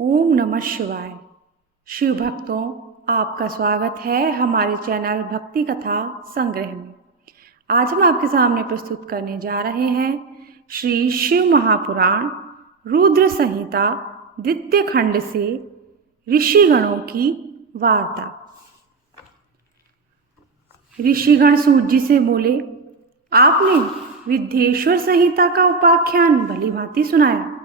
ओम नमः शिवाय। शिव भक्तों, आपका स्वागत है हमारे चैनल भक्ति कथा संग्रह में। आज हम आपके सामने प्रस्तुत करने जा रहे हैं श्री शिव महापुराण रुद्र संहिता द्वितीय खंड से ऋषिगणों की वार्ता। ऋषिगण सूत जी से बोले, आपने विद्येश्वर संहिता का उपाख्यान भली भांति सुनाया।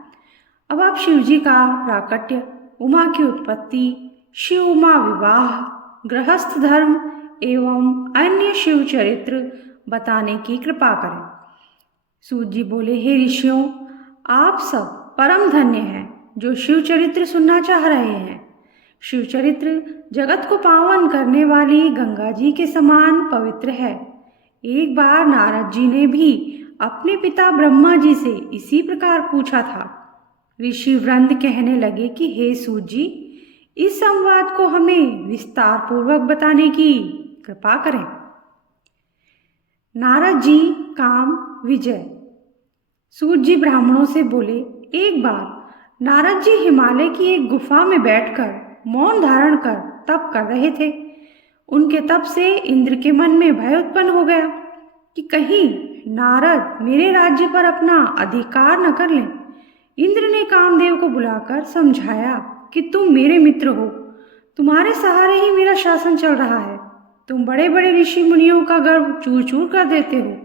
अब आप शिव जी का प्राकट्य, उमा की उत्पत्ति, शिव उमा विवाह, गृहस्थ धर्म एवं अन्य शिव चरित्र बताने की कृपा करें। सूत जी बोले, हे ऋषियों, आप सब परम धन्य हैं जो शिव चरित्र सुनना चाह रहे हैं। शिव चरित्र जगत को पावन करने वाली गंगा जी के समान पवित्र है। एक बार नारद जी ने भी अपने पिता ब्रह्मा जी से इसी प्रकार पूछा था। ऋषि वृंद कहने लगे कि हे सूत जी, इस संवाद को हमें विस्तार पूर्वक बताने की कृपा करें। नारद जी काम विजय। सूत जी ब्राह्मणों से बोले, एक बार नारद जी हिमालय की एक गुफा में बैठकर मौन धारण कर तप कर रहे थे। उनके तप से इंद्र के मन में भय उत्पन्न हो गया कि कहीं नारद मेरे राज्य पर अपना अधिकार न कर लें। इंद्र ने कामदेव को बुलाकर समझाया कि तुम मेरे मित्र हो, तुम्हारे सहारे ही मेरा शासन चल रहा है। तुम बड़े बड़े ऋषि मुनियों का गर्व चूर चूर कर देते हो।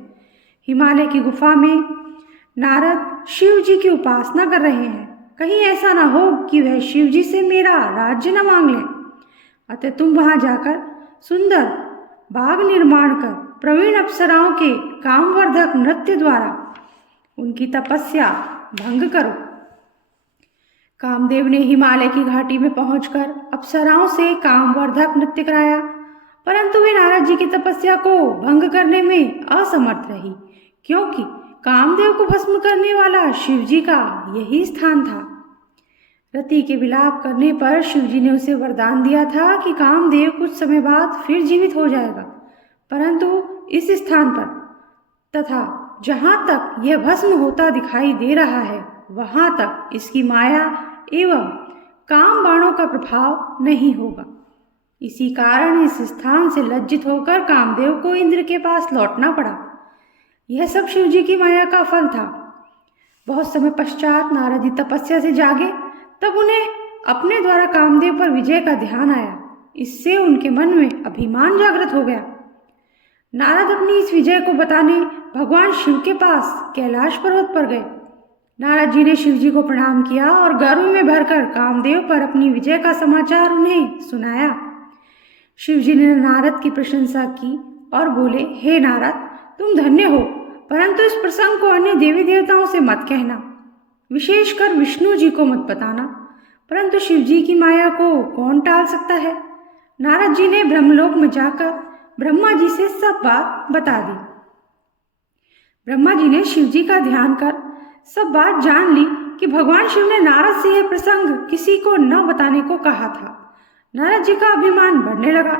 हिमालय की गुफा में नारद शिव जी की उपासना कर रहे हैं। कहीं ऐसा ना हो कि वह शिव जी से मेरा राज्य न मांग लें। अतः तुम वहां जाकर सुंदर बाग निर्माण कर प्रवीण अप्सराओं के कामवर्धक नृत्य द्वारा उनकी तपस्या भंग करो। कामदेव ने हिमालय की घाटी में पहुंचकर अप्सराओं से कामवर्धक नृत्य कराया, परंतु वे नारद जी की तपस्या को भंग करने में असमर्थ रही, क्योंकि कामदेव को भस्म करने वाला शिव जी का यही स्थान था। रति के विलाप करने पर शिव जी ने उसे वरदान दिया था कि कामदेव कुछ समय बाद फिर जीवित हो जाएगा, परंतु इस स्थान पर तथा जहां तक यह भस्म होता दिखाई दे रहा है वहां तक इसकी माया एवं काम बाणों का प्रभाव नहीं होगा। इसी कारण इस स्थान से लज्जित होकर कामदेव को इंद्र के पास लौटना पड़ा। यह सब शिव जी की माया का फल था। बहुत समय पश्चात नारद जी तपस्या से जागे, तब उन्हें अपने द्वारा कामदेव पर विजय का ध्यान आया। इससे उनके मन में अभिमान जागृत हो गया। नारद अपनी इस विजय को बताने भगवान शिव के पास कैलाश पर्वत पर गए। नारद जी ने शिव जी को प्रणाम किया और गर्व में भरकर कामदेव पर अपनी विजय का समाचार उन्हें सुनाया। शिव जी ने नारद की प्रशंसा की और बोले, हे नारद, तुम धन्य हो, परंतु इस प्रसंग को अन्य देवी देवताओं से मत कहना, विशेषकर विष्णु जी को मत बताना। परंतु शिव जी की माया को कौन टाल सकता है। नारद जी ने ब्रह्मलोक में जाकर ब्रह्मा जी से सब बात बता दी। ब्रह्मा जी ने शिव जी का ध्यान कर सब बात जान ली कि भगवान शिव ने नारद से यह प्रसंग किसी को न बताने को कहा था। नारद जी का अभिमान बढ़ने लगा।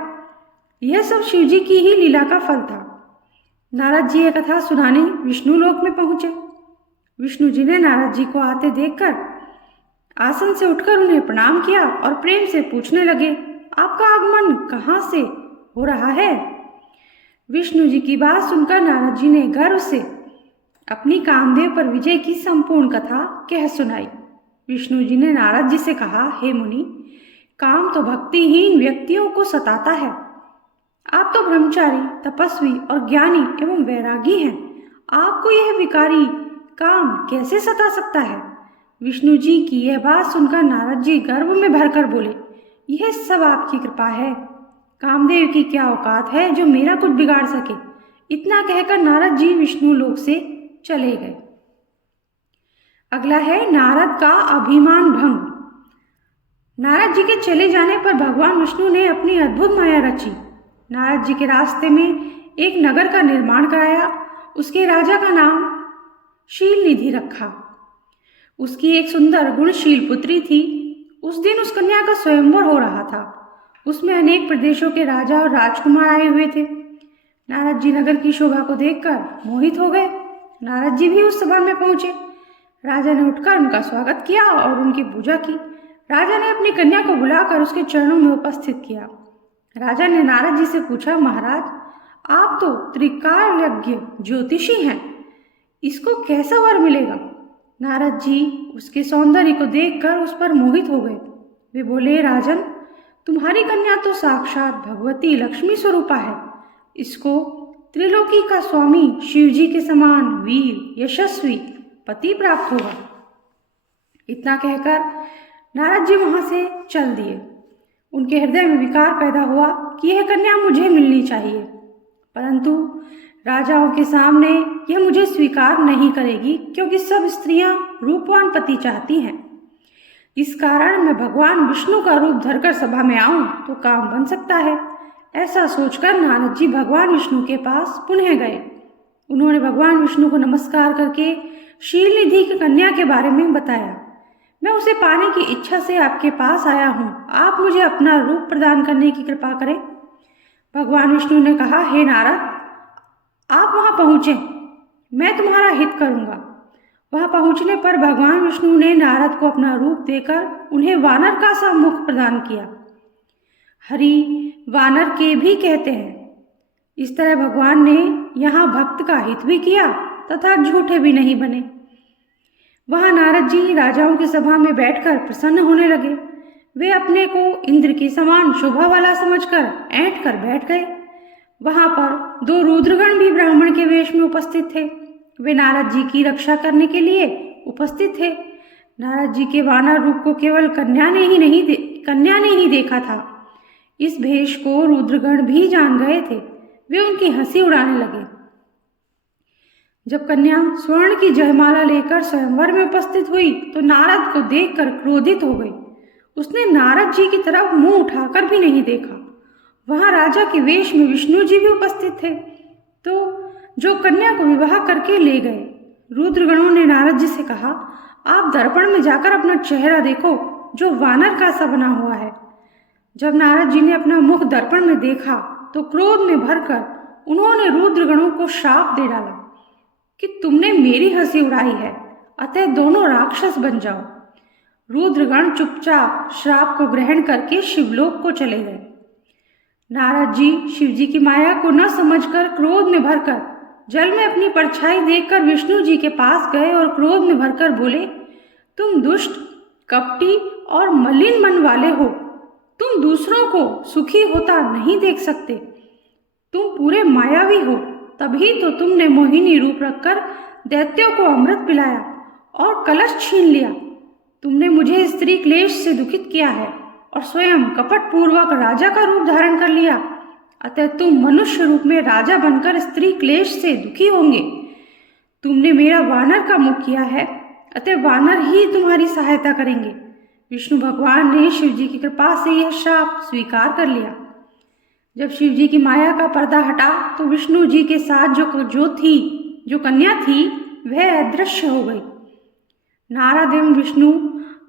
यह सब शिव जी की ही लीला का फल था। नारद जी यह कथा सुनाने विष्णु लोक में पहुंचे। विष्णु जी ने नारद जी को आते देखकर आसन से उठकर उन्हें प्रणाम किया और प्रेम से पूछने लगे, आपका आगमन कहाँ से हो रहा है। विष्णु जी की बात सुनकर नारद जी ने गर्व से अपनी कामदेव पर विजय की संपूर्ण कथा कह सुनाई। विष्णु जी ने नारद जी से कहा, हे मुनि, काम तो भक्तिहीन व्यक्तियों को सताता है। आप तो ब्रह्मचारी, तपस्वी और ज्ञानी एवं वैरागी हैं। आपको यह विकारी काम कैसे सता सकता है। विष्णु जी की यह बात सुनकर नारद जी गर्व में भरकर बोले, यह सब आपकी कृपा है। कामदेव की क्या औकात है जो मेरा कुछ बिगाड़ सके। इतना कहकर नारद जी विष्णु लोक से चले गए। अगला है नारद का अभिमान भंग। नारद जी के चले जाने पर भगवान विष्णु ने अपनी अद्भुत माया रची। नारद जी के रास्ते में एक नगर का निर्माण कराया। उसके राजा का नाम शील निधि रखा। उसकी एक सुंदर गुणशील पुत्री थी। उस दिन उस कन्या का स्वयंवर हो रहा था। उसमें अनेक प्रदेशों के राजा और राजकुमार आए हुए थे। नारद जी नगर की शोभा को देखकर मोहित हो गए। नारद जी भी उस सभा में पहुंचे। राजा ने उठकर उनका स्वागत किया और उनकी पूजा की। राजा ने अपनी कन्या को बुलाकर उसके चरणों में उपस्थित किया। राजा ने नारद जी से पूछा, महाराज, आप तो त्रिकालज्ञ ज्योतिषी हैं, इसको कैसा वर मिलेगा? नारद जी उसके सौंदर्य को देखकर उस पर मोहित हो गए। वे बोले, राजन, तुम्हारी कन्या तो साक्षात भगवती लक्ष्मी स्वरूपा है। इसको त्रिलोकी का स्वामी शिवजी के समान वीर यशस्वी पति प्राप्त होगा। इतना कहकर नारद जी वहां से चल दिए। उनके हृदय में विकार पैदा हुआ कि यह कन्या मुझे मिलनी चाहिए, परंतु राजाओं के सामने यह मुझे स्वीकार नहीं करेगी, क्योंकि सब स्त्रियां रूपवान पति चाहती हैं। इस कारण मैं भगवान विष्णु का रूप धरकर सभा में आऊं तो काम बन सकता है। ऐसा सोचकर नारद जी भगवान विष्णु के पास पुनः गए। उन्होंने भगवान विष्णु को नमस्कार करके शीलनिधि की कन्या के बारे में बताया। मैं उसे पाने की इच्छा से आपके पास आया हूँ, आप मुझे अपना रूप प्रदान करने की कृपा करें। भगवान विष्णु ने कहा, हे नारद, आप वहां पहुंचे, मैं तुम्हारा हित करूंगा। वहां पहुंचने पर भगवान विष्णु ने नारद को अपना रूप देकर उन्हें वानर का सा मुख प्रदान किया। हरि वानर के भी कहते हैं। इस तरह भगवान ने यहाँ भक्त का हित भी किया तथा झूठे भी नहीं बने। वहां नारद जी राजाओं की सभा में बैठकर प्रसन्न होने लगे। वे अपने को इंद्र के समान शोभा वाला समझकर ऐंठ कर बैठ गए। वहां पर 2 रुद्रगण भी ब्राह्मण के वेश में उपस्थित थे। वे नारद जी की रक्षा करने के लिए उपस्थित थे। नारद जी के वानर रूप को केवल कन्या ने ही देखा था। इस भेष को रुद्रगण भी जान गए थे। वे उनकी हंसी उड़ाने लगे। जब कन्या स्वर्ण की जयमाला लेकर स्वयंवर में उपस्थित हुई तो नारद को देखकर क्रोधित हो गई। उसने नारद जी की तरफ मुंह उठाकर भी नहीं देखा। वहां राजा के वेश में विष्णु जी भी उपस्थित थे, तो जो कन्या को विवाह करके ले गए। रुद्रगणों ने नारद जी से कहा, आप दर्पण में जाकर अपना चेहरा देखो, जो वानर का सा बना हुआ है। जब नारद जी ने अपना मुख दर्पण में देखा तो क्रोध में भरकर उन्होंने रुद्रगणों को श्राप दे डाला कि तुमने मेरी हंसी उड़ाई है, अतः दोनों राक्षस बन जाओ। रुद्रगण चुपचाप श्राप को ग्रहण करके शिवलोक को चले गए। नारद जी शिव जी की माया को न समझकर क्रोध में भरकर जल में अपनी परछाई देखकर विष्णु जी के पास गए और क्रोध में भरकर बोले, तुम दुष्ट, कपटी और मलिन मन वाले हो। तुम दूसरों को सुखी होता नहीं देख सकते। तुम पूरे मायावी हो, तभी तो तुमने मोहिनी रूप रखकर दैत्यों को अमृत पिलाया और कलश छीन लिया। तुमने मुझे स्त्री क्लेश से दुखित किया है और स्वयं कपट पूर्वक राजा का रूप धारण कर लिया, अतः तुम मनुष्य रूप में राजा बनकर स्त्री क्लेश से दुखी होंगे। तुमने मेरा वानर का मुख किया है, अतः वानर ही तुम्हारी सहायता करेंगे। विष्णु भगवान ने शिव जी की कृपा से यह श्राप स्वीकार कर लिया। जब शिव जी की माया का पर्दा हटा तो विष्णु जी के साथ जो कन्या थी वह अदृश्य हो गई। नारद एवं विष्णु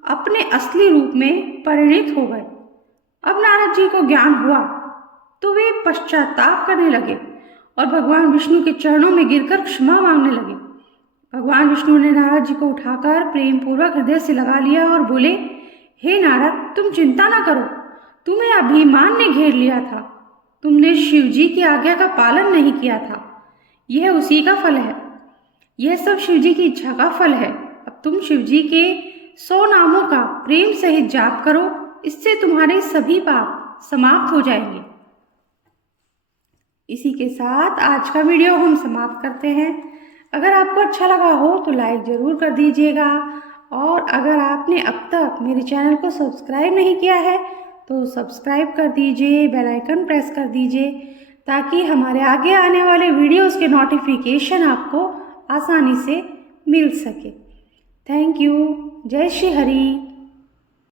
अपने असली रूप में परिणित हो गए। अब नारद जी को ज्ञान हुआ तो वे पश्चाताप करने लगे और भगवान विष्णु के चरणों में गिरकर क्षमा मांगने लगे। भगवान विष्णु ने नारद जी को उठाकर प्रेम पूर्वक हृदय से लगा लिया और बोले, हे नारद, तुम चिंता न करो, तुम्हें अभिमान ने घेर लिया था। तुमने शिव जी की आज्ञा का पालन नहीं किया था, यह उसी का फल है। यह सब शिव जी की इच्छा का फल है। अब तुम शिव जी के 100 नामों का प्रेम सहित जाप करो, इससे तुम्हारे सभी पाप समाप्त हो जाएंगे। इसी के साथ आज का वीडियो हम समाप्त करते हैं। अगर आपको अच्छा लगा हो तो लाइक ज़रूर कर दीजिएगा, और अगर आपने अब तक मेरे चैनल को सब्सक्राइब नहीं किया है तो सब्सक्राइब कर दीजिए, बेल आइकन प्रेस कर दीजिए, ताकि हमारे आगे आने वाले वीडियोस के नोटिफिकेशन आपको आसानी से मिल सके। Thank you. जय श्री हरि।